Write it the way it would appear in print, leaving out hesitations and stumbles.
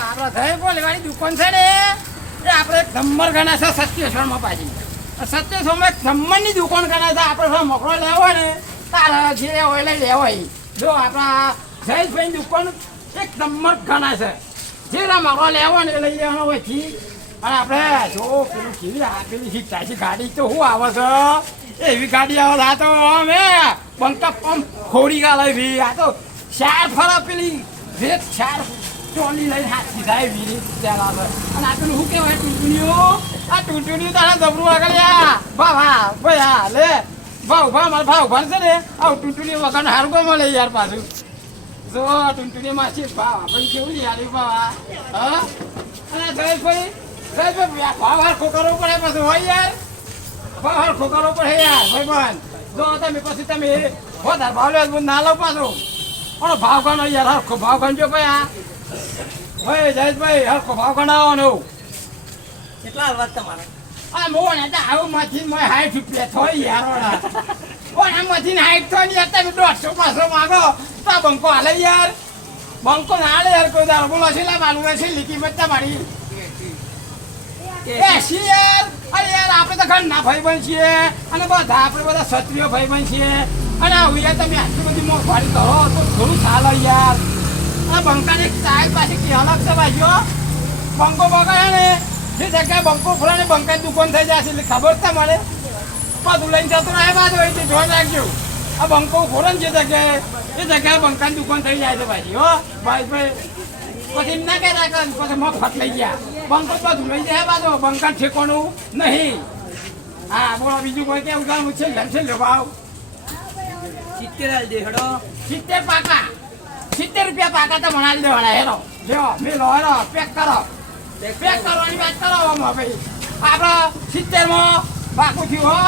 આપણા થઈ બોલવાની દુકાન છે ને એ આપણે નંબર ગણા છે સત્યેશ્વરમાં પાછી સત્યેશ્વરમાં નંબરની દુકાન ગણા છે આપણે મોકલો લેવો હોય ને તારા જે હોય લઈ લેવાય જો આપણા જયેશભાઈ દુકાન એક નંબર ગણા છે જે મોકલો લેવો ને લઈ લેવાનો હોય થી અને આપણે જો પેલું કેવી આપેલી શીખતા ગાડી તો શું આવે છે એવી ગાડી આવે આ તો અમે બંકા પંપ ખોડી ગાલે એવી આ તો ચાર ફરા પેલી રેત ચાર ચોલી લઈને હાથ સીધા એવી રીત ચાલ આવે અને આ પેલું શું કહેવાય ટૂંટણીઓ આ ટૂંટણીઓ તારા જબરું આગળ ભા ભાઈ હા લે ભાવ મારા ભાવ ભરશે ને આવું ટૂંટણીઓ વગર હારું કોઈ મળે યાર પાછું જો ટૂંટણીમાં છે ભાવ આપણે કેવું યાર ભાવ હા અને જયેશભાઈ ભાવ હરખો કરવો પડે પછી હોય યાર ભાવ હરખો કરવો પડે યાર ભાઈ જો તમે પછી તમે વધારે ભાવ લે ના લો પાછો પણ ભાવ ગણો યાર હરખો ભાવ ગણજો ભાઈ આ ભાઈ જયેશભાઈ હરખો ભાવ ગણાવવાનો કેટલા હાલવા તમારે આ મોને તો આવું માંથી મેં 60 રૂપિયા થોય યાર પણ આમાંથી 60 થોય ને તમે 150 500 માંગો તો બંકો હાલે યાર બંકો ના હાલે યાર કોઈ દારો બોલો છે લા માલું છે લીકી મત તમારી યાર અરે યાર આપણે તો ઘરના ભાઈ બન છીએ અને બધા આપણે બધા ક્ષત્રિય ભાઈ બન છીએ અને આવું યાર તમે આટલી બધી મોંઘવારી કરો તો થોડું ચાલે યાર આ બંકાની સાહેબ પાસે કે અલગ છે ભાઈઓ બંકો બગાડે ને જે જગ્યાએ બંકો ખોલે ને બંકાની દુકાન થઈ જશે એટલે ખબર છે મને બધું લઈને જતો રહે બાદ હોય તે જોઈ રાખજો આ બંકો ખોલે ને જે જગ્યાએ બંકાની દુકાન થઈ જાય છે ભાઈ હો ભાઈ પછી એમ ના કહેતા કે પછી મફત લઈ ગયા બંકો બધું લઈ જાય બાદ બંકા ઠેકોનું નહીં હા બોલો બીજું કોઈ કેવું ગામ છે લો ભાવ 70 હાલ દે હેડો 70 પાકા 70 રૂપિયા પાકા તો મણાલી દેવાના હેરો લ્યો મેલો હેરો પેક કરો પેક કરવાની વાત કરો ભાઈ આપણે 70 માં પાકું થયું હો